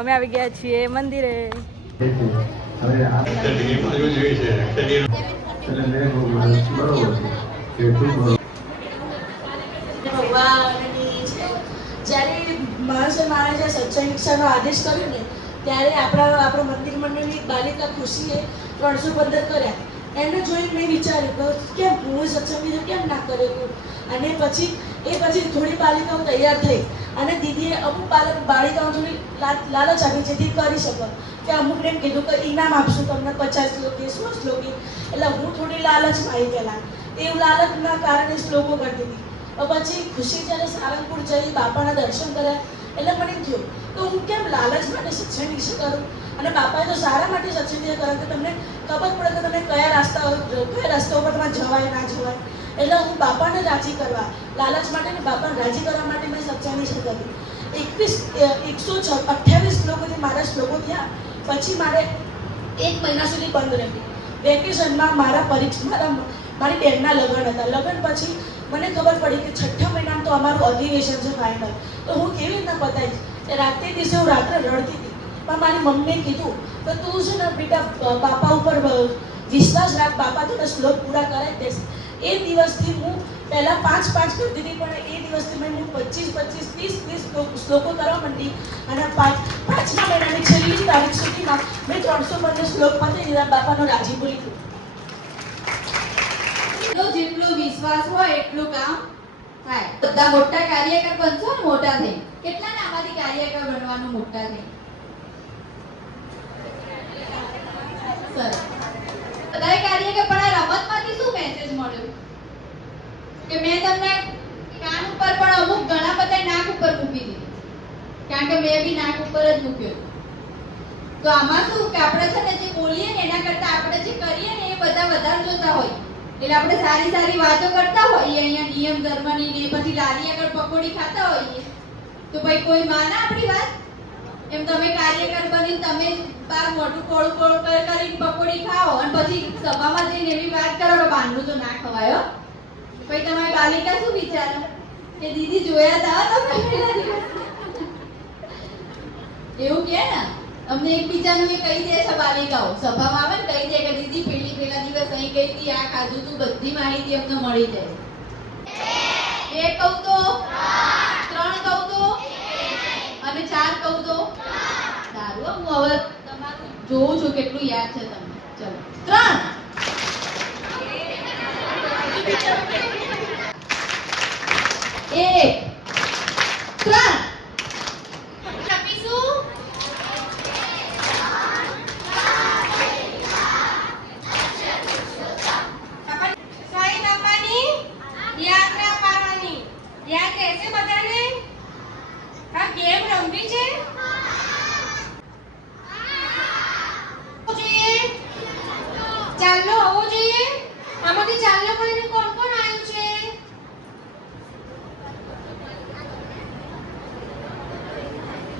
અમે આવી ગયા છીએ મંદિરે. જ્યારે મહારાજે સત્સંગ દીક્ષાનો આદેશ કર્યો ને ત્યારે આપણો મંદિર મંડળની બાલિકા ખુશીએ 315 કર્યા. એને જોઈને મેં વિચાર્યું કે કેમ હું સત્સંગ કેમ ના કર્યો. અને પછી થોડી બાલિકાઓ તૈયાર થઈ અને દીદીએ અમુક બાળિકાઓ થોડી લાલચ આપી જેથી કરી શકો કે અમુકને એમ કીધું કે ઇનામ આપશું તમને 50 શ્લોકી 100 શ્લોકી. એટલે હું થોડી લાલચમાં આવી પહેલાં એવું લાલચના કારણે શ્લોકો કરતી હતી. પછી ખુશી જ્યારે સારંગપુર જઈ બાપાના દર્શન કર્યા એટલે મને એમ થયું કે હું કેમ લાલચ માટે સત્સંગ દીક્ષા કરું. અને બાપાએ તો સારા માટે સત્સંગ દીક્ષા કર્યા કે તમને ખબર પડે કે તમે કયા રસ્તા ઉપર તમારે જવાય ના જવાય. એટલે હું બાપાને રાજી કરવા લાલચ માટે ને બાપાને રાજી કરવા માટે મેં સત્સંગ દીક્ષા કરી. 128 શ્લોકોથી મારા શ્લોકો થયા. પછી મારે 1 મહિના સુધી બંધ રહી. વેકેશનમાં મારી બહેનના લગ્ન હતા. લગ્ન પછી મને ખબર પડી કે 6ઠા મહિનામાં તો અમારું અધિવેશન છે ફાઇનલ. તો હું કેવી રીતના પતાવીશ. રાતે દિવસે હું રાત્રે રડતી હતી. પણ મારી મમ્મીએ કીધું કે તું છે ને બેટા બાપા ઉપર વિશ્વાસ રાખ, બાપા તને શ્લોક પૂરા કરાવી દેશે. એ દિવસથી હું પહેલાં 5 કરતી હતી પણ એ દિવસથી મેં 25, 30 શ્લોકો કરવા માંડી. અને 5મા મહિનાની છેલ્લી તારીખ સુધીમાં મેં 315 શ્લોક પતી દીધા. બાપાનો રાજી બોલી ગયો. જેટલો વિશ્વાસ હોય એટલું કામ થાય. બધા મોટા કાર્યકર બનશો ને મોટા થઈ. કેટલા નામાંથી કાર્યકર બનવાનું મોટા થઈ? બધાય કાર્યકર. પણ આ રમતમાંથી શું મેસેજ મળ્યો કે મેં તમને કાન ઉપર પણ અમુક ઘણા બધા નાક ઉપર મૂકી દીધી. કારણ કે મેં બી નાક ઉપર જ મૂક્યો. તો આમાં શું કે આપણે છે ને જે બોલીએ ને એના કરતા આપણે જે કરીએ ને એ બધા વધારે જોતા હોય. એટલે આપણે સારી વાતો કરતા હોઈએ અહીંયા નિયમ ધર્મની ને પછી લારી આગળ પકોડી ખાતા હોઈએ તો ભાઈ કોઈ માને આપણી વાત? એમ તમે કાર્યકર બનીને તમે બાર મોટું કોળું કરીને પકોડી ખાઓ અને પછી સભામાં જઈને એવી વાત કરો કે બહારનું તો ના ખવાય. પછી તમારી બાલિકા શું વિચારે કે દીદી જોયા હતા તમે એવું કે ને અમને એકબીજાને કહી દે છે બાલિકાઓ. સભામાં આવે ને કહી દે કે દીદી પેલા દિવસ અહીં ગઈ હતી, આ ખાધું તું, બધી માહિતી અમને મળી જાય. 2 કહું તો 3 કહું તો અને 4 કહું તો સારું. હું હવે તમારું જોઉં છું કેટલું યાદ છે તમને. ચલો 3 1 3 ચાલો હોવો જોઈએ. આમાંથી ચાલો કરીને કોણ આવ્યું છે?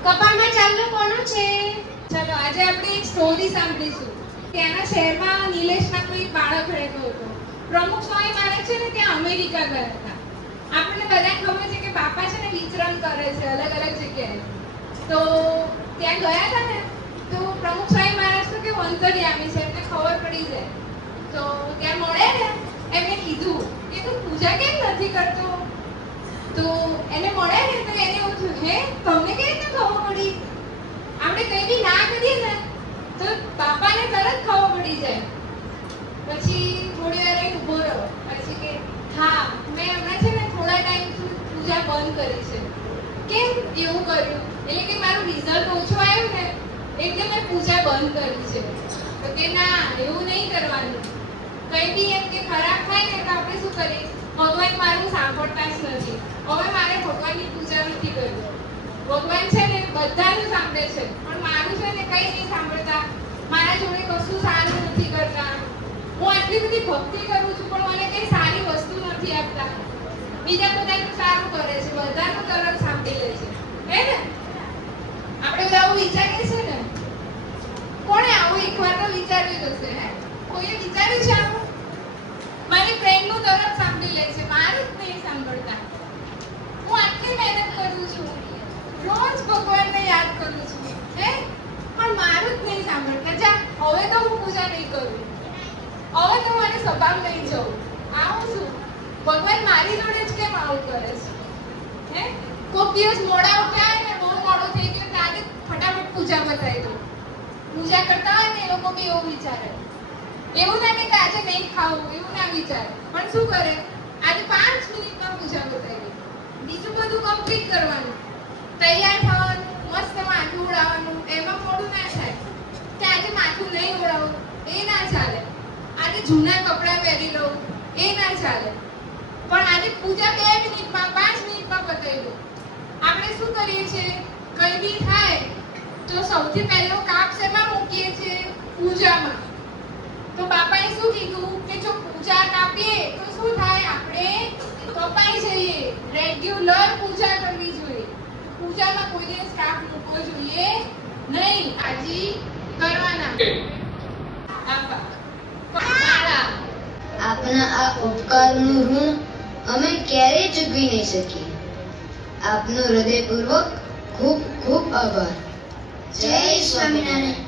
કપાળમાં ચાલો કોનો છે? ચલો આજે આપણે એક સ્ટોરી સાંભળીશું. ત્યાંના શહેરમાં નિલેશના કોઈ બાળક રહેતો હતો. પ્રમુખ સ્વામી મહારાજ છે ને ત્યાં અમેરિકા ગયા હતા. આપણને બધાને ખબર છે કે બાપા છે ને વિચરણ કરે છે અલગ જગ્યાએ. તો ત્યાં ગયા હતા ને તો પ્રમુખ સ્વામી મહારાજ તો કે અંતર્યામી છે એમને ખબર પડી જાય. તો ત્યાં મળે ને એમને કીધું કે તું પૂજા કેમ નથી કરતો? તો એને મળે ને તો એને એવું થયું હે તમને કેવી રીતે ખબર પડી? આપણે કંઈ બી ના કરીએ ને તો બાપાને તરત ખબર પડી જાય. પછી થોડી વાર એ ઊભો રહ્યો. પછી કે હા મેં હમણાં છે ને થોડા ટાઈમથી પૂજા બંધ કરી છે. કેમ એવું કર્યું? એટલે કે મારું રિઝલ્ટ ઓછું આવ્યું ને એટલે મેં પૂજા બંધ કરી છે. તો કે ના એવું નહીં કરવાનું. કંઈ બી એમ કે ખરાબ થાય ને તો આપણે શું કરીએ? ભગવાન મારું સાંભળતા જ નથી, હવે મારે ભગવાનની પૂજા નથી કરવી. ભગવાન છે ને બધાનું સાંભળે છે પણ મારું છે ને કંઈ નહીં સાંભળતા, મારા જોડે કશું સારું નથી કરતા. હું આટલી બધી ભક્તિ કરું છું પણ મને કંઈ સારી વસ્તુ નથી આપતા. બીજા બધાનું સારું કરે છે, બધાનું તરત સાંભળી લે છે. હે ને આપણે બધા આવું વિચારીએ છે ને? કોણે આવું એકવાર તો વિચાર્યું હશે? હે કોઈએ વિચાર્યું છે આવું? મારી ફ્રેન્ડનું તરત સાંભળી લે છે, મારું જ નહીં સાંભળતા. હું આટલી મહેનત કરું છું, રોજ ભગવાનને યાદ કરું છું, હે ગામ નહીં જવું. આવું શું? ભગવાન મારી જોડે જ કેમ આવું કરે છે? હે? કોઈક દિવસ મોડા ઉઠ્યા હોય ને, બહુ મોડું થઈ ગયું તો આજે ફટાફટ પૂજા બતાવી દો. પૂજા કરતા હોય ને એ લોકો બી એવું વિચારે. એવું ના કે આજે નહીં ખાવું, એવું ના વિચારે. પણ શું કરે? આજે 5 મિનિટમાં પૂજા બતાવી દે. બીજું બધું કમ્પ્લીટ કરવાનું, તૈયાર થવાનું, મસ્ત માથું ઉડાવવાનું. એમાં મોડું ના થાય કે આજે માથું નહીં ઉડાવું, એ ના ચાલે. આજે જૂના કપડાં પહેરી લઉં, એ ના ચાલે. પણ આજે પૂજા 2 મિનિટમાં 5 મિનિટમાં બતાવી દો. આપણે શું કરીએ છીએ? કંઈ બી થાય તો સૌથી પહેલો કાપ શેમાં મૂકીએ છીએ? પૂજામાં. તો બાપાએ શું કીધું કે જો પૂજા કાપીએ તો શું થાય? આપણે કપાઈ જઈએ. રેગ્યુલર પૂજા કરવી જોઈએ. પૂજામાં કોઈ દિવસ કાપ મૂકવો જોઈએ નહીં. કાળજી કરવાના. આપા માળા. આપના આ ઉપકારનું ઋણ અમે ક્યારેય ચૂકવી નહીં શકીએ. આપનો હૃદયપૂર્વક ખૂબ ખૂબ આભાર. જય સ્વામિનારાયણ.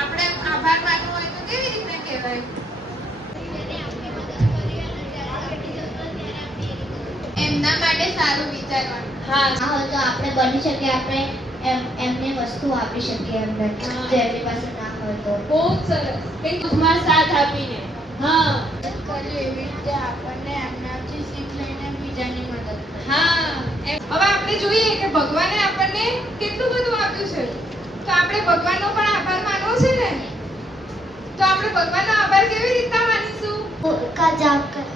આપણે આભાર માનવો હોય તો કેવી રીતે કહેવાય? એમના માટે સારું વિચારવાનું. હા, આ હોય તો આપણે બની શકે આપણે એમને વસ્તુ આપી શકીએ એમને જે એમની પાસે ના હોય તો. બહુ જ સરસ. કે દુઃખમાં સાથ આપીને. હા કર્યું એવી રીતે આપણને એમનાથી શીખ લઈને બીજાની મદદ કરે. હા. હવે આપણે જોઈએ કે ભગવાને આપણને કેટલું બધું આપ્યું છે. તો આપણે ભગવાનનો પણ આભાર માનવો છે ને. તો આપણે ભગવાનનો આભાર કેવી રીતના માનીશું? કા જાપ કર.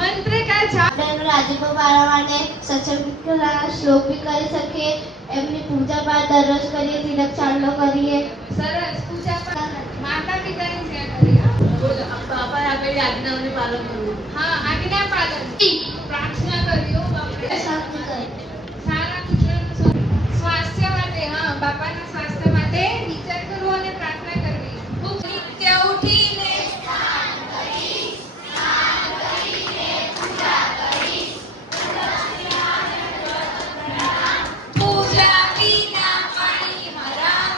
મંત્ર કા જાપ. આપણે રાજીપો પાડવા માટે સત્સંગના શ્લોક બી કરી શકીએ. એમની પૂજા પાઠ દરરોજ કરીએ, તિલક ચાંદલો કરીએ. સરસ. પૂજા પણ માતા પિતાની સેવા કરી. હા? બોલો. બાપાએ આપેલી આજ્ઞાઓનું પાલન કરવું. હા, આજ્ઞા પાલન. પ્રાર્થના કરવી. ઓ બાપરે. શાંતિ કરે. સારા પુત્રનું સ્વાસ્થ્ય માટે, હા, બાપાના સ્વાસ્થ્ય માટે વિચાર કરવો અને પ્રાર્થના કરવી. ખૂબ નિત્ય ઉઠીને પૂજા વિના પાણી હરામ.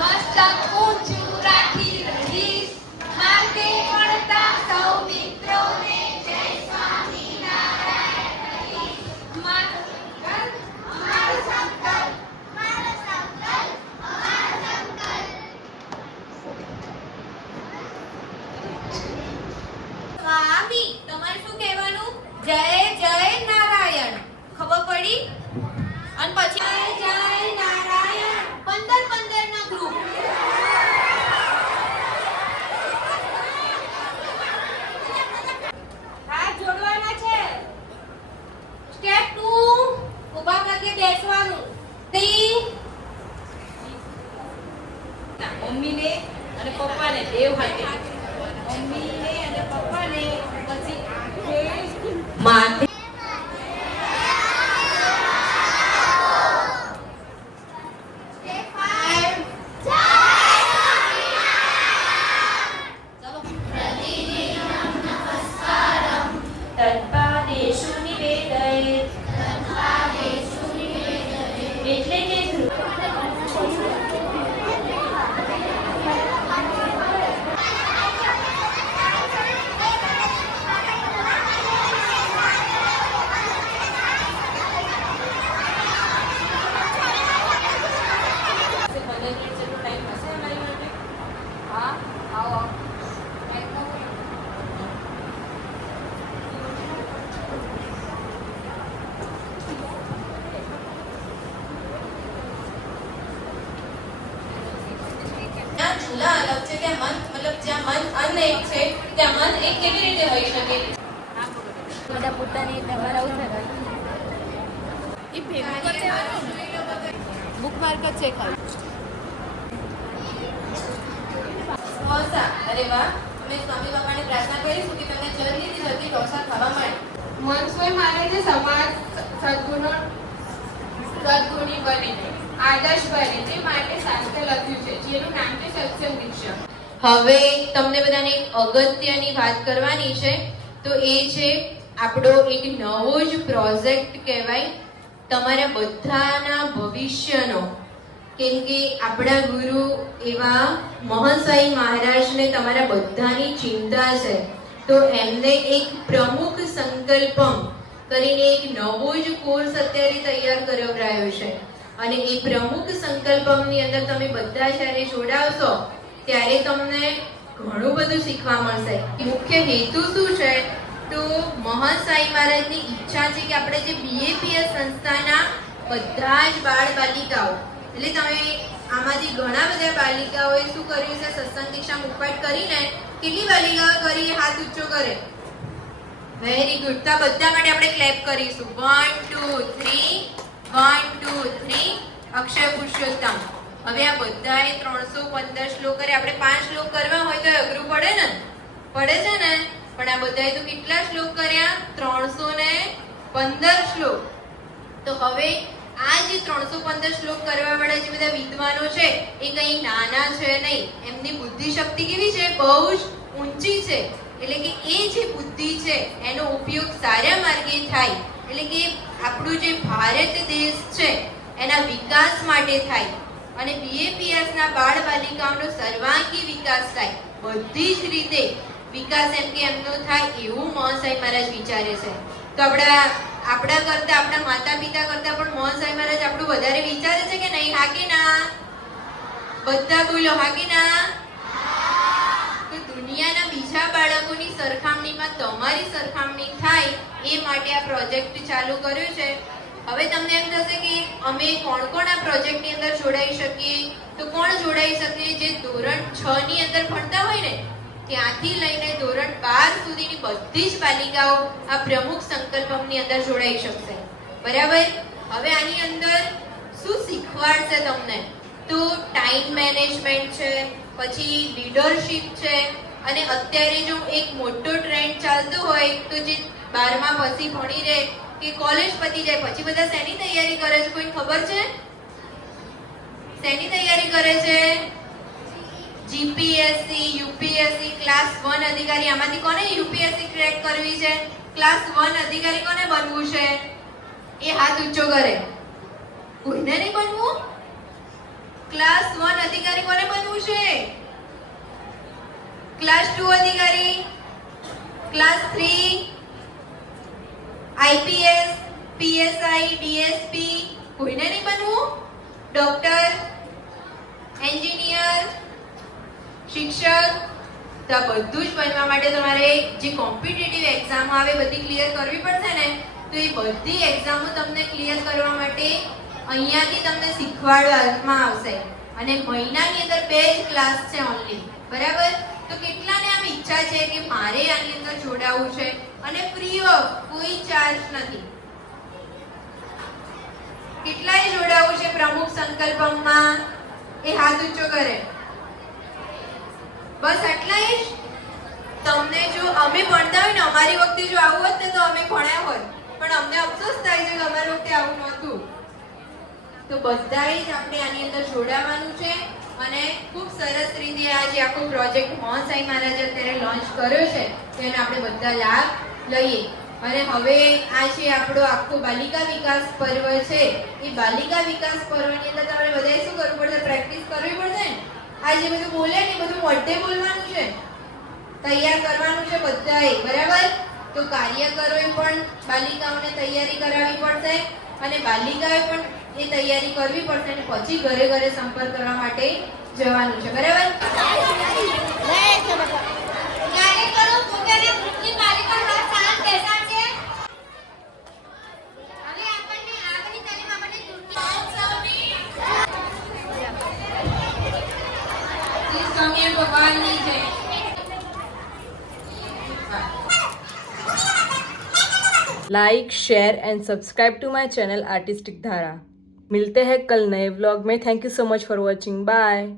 મસ્તક ઊંચું રાખી રહીશ. માટે મળતા સૌ મિત્રોને જય સ્વામિનારાયણ કહીશ. મારો સંકલ્પ, અમારો સંકલ્પ, અમારો સંકલ્પ, અમારો સંકલ્પ. સ્વામી, તમારે શું કહેવાનું? જય જય નારાયણ. ખબર પડી? અને પછી જય જય નારાયણ 15 ના ગ્રુપ. હાથ જોડવાના છે. સ્ટેપ 2 ઊભા પગે બેસવાનું. 3 મમ્મીને અને પપ્પાને દેવ હાથે. મમ્મીને અને પપ્પાને પછી માથે. તત્પાદેષુ નિવેદયેત. એટલે કે ચૂલા અલગ છે, ત્યાં મન મતલબ જ્યાં મન અનેક છે ત્યાં મન એક કેવી રીતે હોઈ શકે? બધા પોતાની તમારા ઉઠાડે. એ ભેગું કરતે બુક માર્ક જ છે ખાલી. ઢોસા. અરે વાહ. અમે સ્વામી બાપાને પ્રાર્થના કરીશું કે તમને જલ્દીથી જલ્દી ઢોસા ખાવા મળે. મનસોય માને છે સમાજ સદગુણી બને, આદર્શ બને તે માટે શાસ્ત્ર લખ્યું છે, જેનું નામ છે સત્સંગ દીક્ષા. હવે તમને બધાને એક અગત્યની વાત કરવાની છે. તો એ છે આપણો એક નવો જ પ્રોજેક્ટ કહેવાય તમારા બધાના ભવિષ્યનો. કેમ કે આપણા ગુરુ એવા મોહનસાઈ મહારાજને તમારા બધાની ચિંતા છે, તો એમને એક પ્રમુખ સંકલ્પમ કરીને એક નવો જ કોર્સ અત્યારે તૈયાર કરાવરાયો છે. અને એ પ્રમુખ સંકલ્પમની અંદર તમે બધા જ્યારે જોડાવશો ત્યારે તમને ઘણું બધું શીખવા મળશે. મુખ્ય હેતુ શું છે? તો મોહનસાઈ મહારાજની ઈચ્છા છે કે આપણે જે BAPS સંસ્થાના બધા જ બાળ બાલિકાઓ, એટલે તમે આમાંથી ઘણા બધા બાલિકાઓએ શું કર્યું છે? સત્સંગ દીક્ષા મુખપાઠ કરીને કેટલી બાલિકાઓ કરી? હાથ ઊંચો કરે. Very good. તો બધા માટે આપણે ક્લેપ કરીશું. 1 2 3 1 2 3 અક્ષય પુરુષોત્તમ. હવે આ બધાએ 315 શ્લોક કરે. આપણે 5 શ્લોક કરવા હોય તો અઘરું પડે ને? પડે છે ને? પણ આ બધાએ તો કેટલા શ્લોક કર્યા? 315 શ્લોક. તો હવે આ જે 315 શ્લોક કરવા વાળા જે બધા વિદ્વાનો છે એ કઈ નાના છે નહીં. એમની બુદ્ધિ શક્તિ કેવી છે? બહુ જ ઊંચી છે. એટલે કે એ જે બુદ્ધિ છે એનો ઉપયોગ સારા માર્ગે થાય, એટલે કે આપણું જે ભારત દેશ છે એના વિકાસ માટે થાય અને BAPS ના બાળ બાલિકાઓનો સર્વાંગી વિકાસ થાય, બધી જ રીતે વિકાસ એમ કે એમનો થાય એવું મોહનસાઈ મહારાજ વિચારે છે. તો આપણા કરતા, આપણા માતા પિતા કરતા પણ મોહનસાઈ મહારાજ આપણું વધારે વિચારે છે કે નહીં? હા કે ના? બધા બોલો હા કે ના? તો દુનિયાના બીજા બાળકોની સરખામણીમાં તમારી સરખામણી થાય એ માટે આ પ્રોજેક્ટ ચાલુ કર્યો છે. હવે તમને એમ થશે કે અમે કોણ કોણ આ પ્રોજેક્ટની અંદર જોડાઈ શકીએ? તો કોણ જોડાઈ શકે? જે ધોરણ 6 ની અંદર ભણતા હોય ને ત્યાંથી લઈને ધોરણ 12 સુધીની બધી જ બાલિકાઓ આ પ્રમુખ સંકલ્પમની અંદર જોડાઈ શકશે. બરાબર? હવે આની અંદર શું શીખવાડશે તમને? તો ટાઈમ મેનેજમેન્ટ છે, પછી લીડરશિપ છે, અને અત્યારે જો એક મોટો ટ્રેન્ડ ચાલતો હોય તો જે 12મા પછી ભણી રહે કે કોલેજ પતી જાય પછી બધા શેની તૈયારી કરે છે? કોઈ ખબર છે? શેની તૈયારી કરે છે? GPSC, UPSC, ક્લાસ 1 અધિકારી. આમાંથી કોને UPSC ક્રેક કરવી છે? ક્લાસ 1 અધિકારી કોને બનવું છે? એ હાથ ઊંચો કરે. કોઈને નહીં બનવું? ક્લાસ 1 અધિકારી કોને બનવું છે? ક્લાસ 2 અધિકારી, ક્લાસ 3 IPS, PSI, DSP. કોઈને નહીં બનવું? ડોક્ટર, એન્જિનિયર, શિક્ષક. તો આ બધું જ બનવા માટે તમારે જે કોમ્પિટિટિવ એક્ઝામ આવે બધી ક્લિયર કરવી પડશે ને, તો એ બધી એક્ઝામો તમને ક્લિયર કરવા માટે અહીંયાથી તમને શીખવાડવામાં આવશે. અને મહિનાની અંદર 2 જ ક્લાસ છે ઓનલી. બરાબર? તો કેટલાને આમ ઈચ્છા છે કે મારે આની અંદર જોડાવું છે? અને ફ્રી ઓફ, કોઈ ચાર્જ નથી. કેટલાય જોડાવું છે પ્રમુખ સંકલ્પમમાં? એ હાથ ઊંચો કરે. બસ આટલા જ. તમને જો અમે ભણતા હોય ને, અમારી વખતે જો આવું હોત ને તો અમે ભણ્યા હોત, પણ અમને અફસોસ થાય છે કે અમારી વખતે આવું નહોતું. તો બધાએ જ આપણે આની અંદર જોડાવાનું છે અને ખૂબ સરસ રીતે આ જે આખો પ્રોજેક્ટ મોહનસાઈ મહારાજે અત્યારે લોન્ચ કર્યો છે તેનો આપણે બધા લાભ લઈએ. અને હવે આ જે આપણો આખો બાલિકા વિકાસ પર્વ છે એ બાલિકા વિકાસ પર્વની અંદર તમારે બધાએ શું કરવું પડશે? પ્રેક્ટિસ કરવી પડશે ને. આ જે બધું બોલે ને બધું મોઢે બોલવાનું છે, તૈયાર કરવાનું છે બધાએ. બરાબર? તો કાર્યકરોએ પણ બાલિકાઓને તૈયારી કરાવવી પડશે અને બાલિકાએ પણ એ તૈયારી કરવી પડશે અને પછી ઘરે ઘરે સંપર્ક કરવા માટે જવાનું છે. બરાબર? કાર્યકરો પોતાને વૃત્તિ બાલિકા હાથ શાંત બેસાડશે. હવે આપણને આગળની તાલીમ આપણને સમય ભગવાનની છે. Like share and subscribe to my channel artistic Dhara. मिलते हैं कल नए व्लॉग में. Thank you so much for watching. Bye.